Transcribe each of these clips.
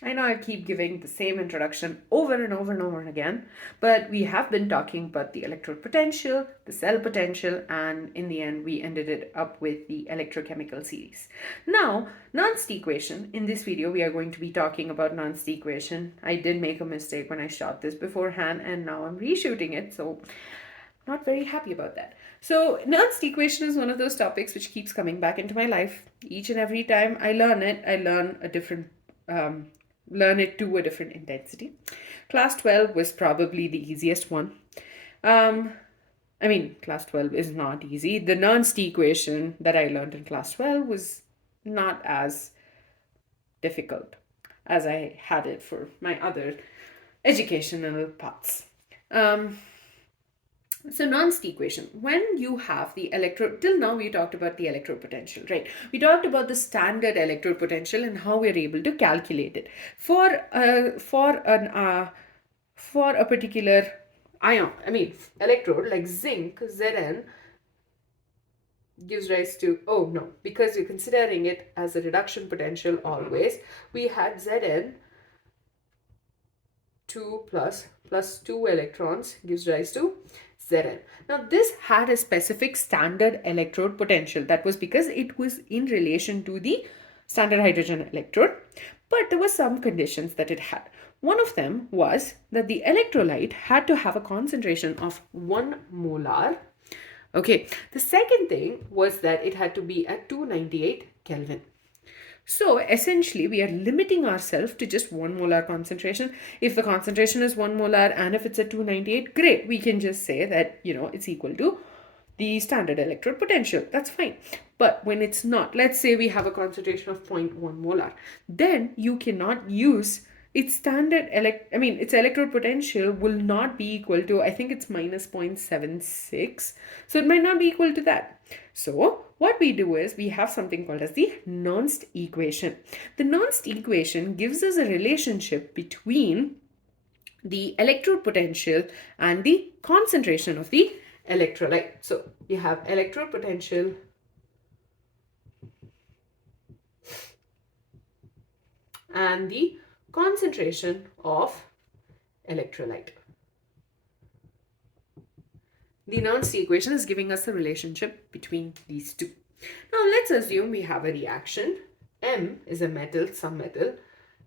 I know I keep giving the same introduction over and over and over again, but we have been talking about the electrode potential, the cell potential, and in the end, we ended it up with the electrochemical series. Now, Nernst equation. In this video, we are going to be talking about Nernst equation. I did make a mistake when I shot this beforehand, and now I'm reshooting it, so not very happy about that. So, Nernst equation is one of those topics which keeps coming back into my life. Each and every time I learn it, I learn a different um, learn it to a different intensity. Class 12 was probably the easiest one. Um, I mean, class 12 is not easy. The Nernst equation that I learned in class 12 was not as difficult as I had it for my other educational paths. Um, so Nernst equation, when you have the electrode, till now we talked about the electrode potential, right? We talked about the standard electrode potential and how we're able to calculate it. For a particular electrode like zinc, Zn gives rise to, oh no, because you're considering it as a reduction potential always, we had Zn 2 plus 2 electrons gives rise to Zn. Now this had a specific standard electrode potential. That was because it was in relation to the standard hydrogen electrode, but there were some conditions that it had. One of them was that the electrolyte had to have a concentration of 1 molar. Okay, the second thing was that it had to be at 298 Kelvin. So essentially, we are limiting ourselves to just 1 molar concentration. If the concentration is 1 molar and if it's at 298, great. We can just say that, it's equal to the standard electrode potential. That's fine. But when it's not, let's say we have a concentration of 0.1 molar, then you cannot use its its electrode potential will not be equal to, I think it's minus 0.76. So it might not be equal to that. So what we do is we have something called as the Nernst equation. The Nernst equation gives us a relationship between the electrode potential and the concentration of the electrolyte. So we have electrode potential and the concentration of electrolyte. The Nernst equation is giving us a relationship between these two. Now let's assume we have a reaction. M is a metal, some metal,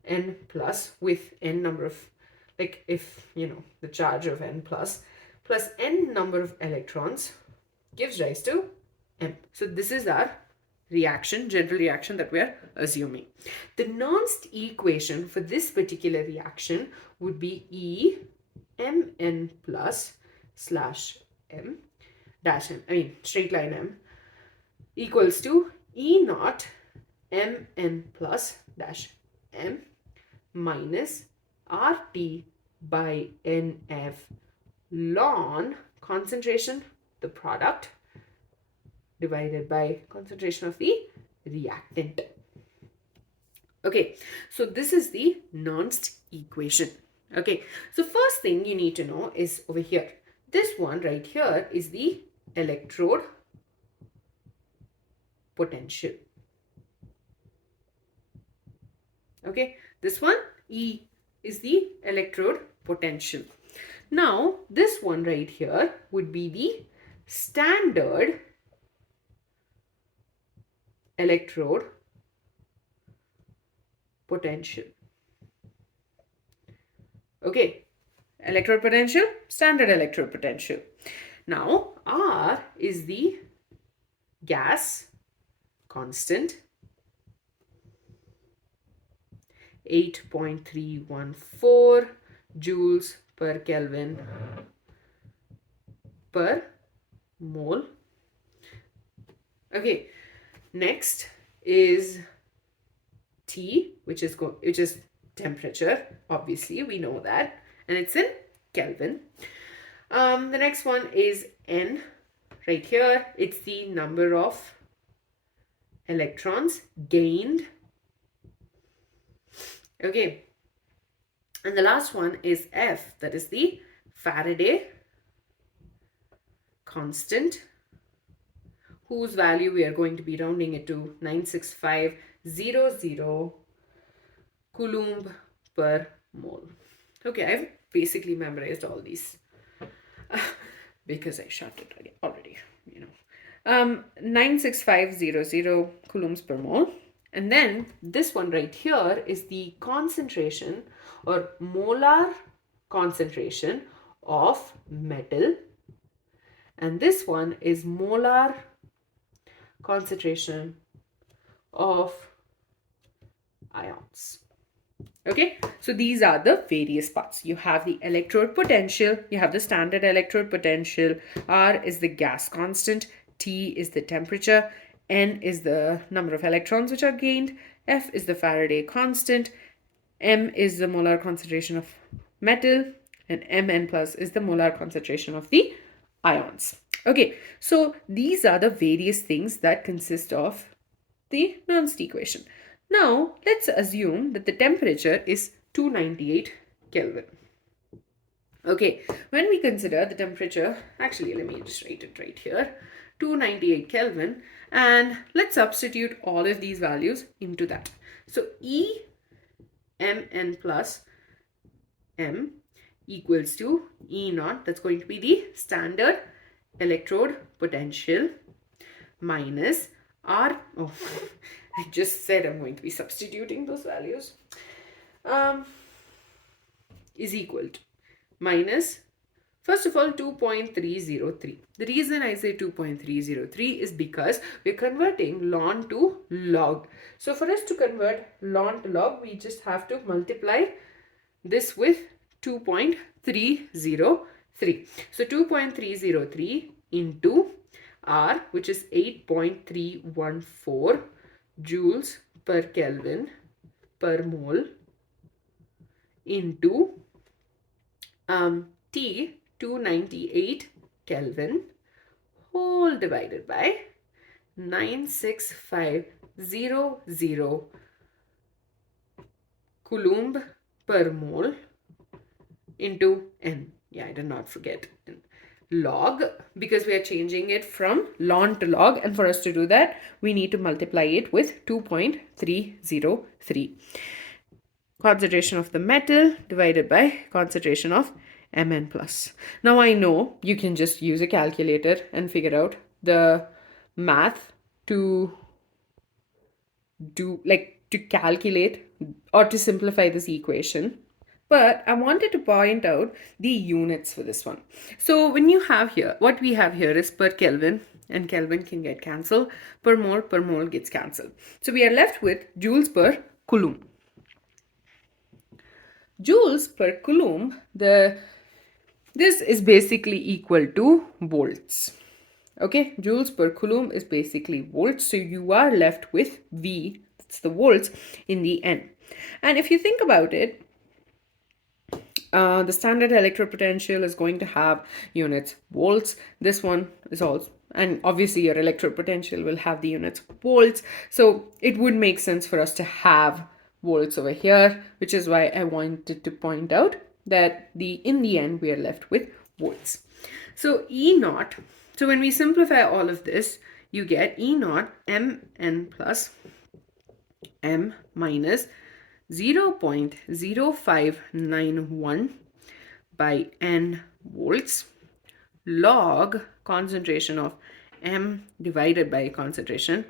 N plus with N number of, like if, the charge of N plus N number of electrons gives rise to M. So this is our reaction, general reaction that we are assuming. The Nernst equation for this particular reaction would be E Mn plus slash M dash M, straight line M equals to E naught Mn plus dash M minus RT by NF ln concentration, the product, divided by concentration of the reactant. Okay, so this is the Nernst equation. Okay, so first thing you need to know is over here. This one right here is the electrode potential. Okay, this one E is the electrode potential. Now, this one right here would be the standard electrode potential. Okay, electrode potential, standard electrode potential. Now, R is the gas constant, 8.314 joules per Kelvin per mole. Okay, next is T, which is temperature. Obviously, we know that, and it's in Kelvin. The next one is N. Right here, it's the number of electrons gained. Okay, and the last one is F, that is the Faraday constant, whose value we are going to be rounding it to 96500 Coulomb per mole. Okay, I've basically memorized all these because I shot it already, 96500 coulombs per mole. And then this one right here is the concentration or molar concentration of metal. And this one is molar concentration of ions. Okay, so these are the various parts. You have the electrode potential, you have the standard electrode potential, R is the gas constant, T is the temperature, N is the number of electrons which are gained, F is the Faraday constant, M is the molar concentration of metal, and Mn plus is the molar concentration of the ions. Okay, so these are the various things that consist of the Nernst equation. Now, let's assume that the temperature is 298 Kelvin. Okay, when we consider the temperature, actually, let me just write it right here, 298 Kelvin, and let's substitute all of these values into that. So, E Mn plus M equals to E naught, that's going to be the standard electrode potential, minus R, oh, I just said I'm going to be substituting those values, is equal to minus, first of all, 2.303. The reason I say 2.303 is because we're converting ln to log. So for us to convert ln to log, we just have to multiply this with 2.303. So 2.303 into R, which is 8.314 joules per Kelvin per mole, into T, 298 Kelvin, whole divided by 96500 Coulomb per mole into N. Yeah, I did not forget log, because we are changing it from ln to log, and for us to do that we need to multiply it with 2.303. Concentration of the metal divided by concentration of Mn plus. Now I know you can just use a calculator and figure out the math to calculate or to simplify this equation. But I wanted to point out the units for this one. So when you have here, what we have here is per Kelvin, and Kelvin can get cancelled. Per mole gets cancelled. So we are left with joules per coulomb. Joules per coulomb, this is basically equal to volts. Okay, joules per coulomb is basically volts. So you are left with V, that's the volts, in the end. And if you think about it, the standard electrode potential is going to have units volts. This one is also, and obviously your electrode potential will have the units volts. So it would make sense for us to have volts over here, which is why I wanted to point out that in the end we are left with volts. So E naught, so when we simplify all of this, you get E naught Mn plus M minus 0.0591 by N volts log concentration of M divided by concentration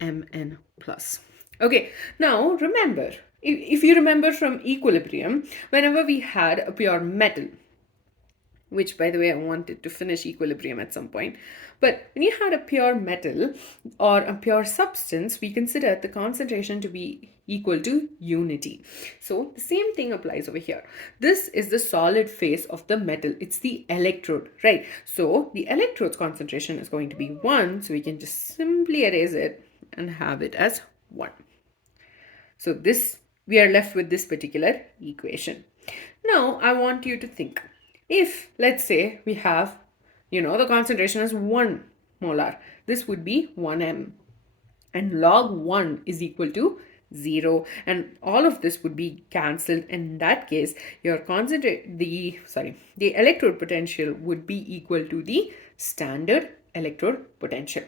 Mn plus. Okay, now remember, if you remember from equilibrium, whenever we had a pure metal, which by the way I wanted to finish equilibrium at some point, but when you had a pure metal or a pure substance, we consider the concentration to be equal to unity. So the same thing applies over here. This is the solid phase of the metal. It's the electrode, right? So the electrode's concentration is going to be 1. So we can just simply erase it and have it as 1. So this, we are left with this particular equation. Now I want you to think, if let's say we have, the concentration is 1 molar, this would be 1m, and log 1 is equal to 0, and all of this would be cancelled. In that case, your the electrode potential would be equal to the standard electrode potential.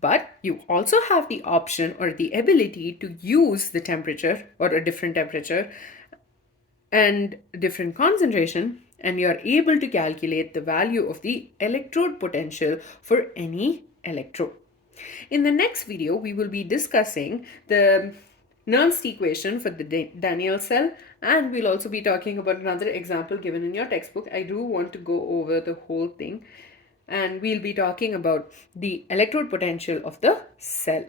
But you also have the option or the ability to use the temperature or a different temperature and different concentration, and you're able to calculate the value of the electrode potential for any electrode. In the next video, we will be discussing the Nernst equation for the Daniell cell, and we'll also be talking about another example given in your textbook. I do want to go over the whole thing, and we'll be talking about the electrode potential of the cell.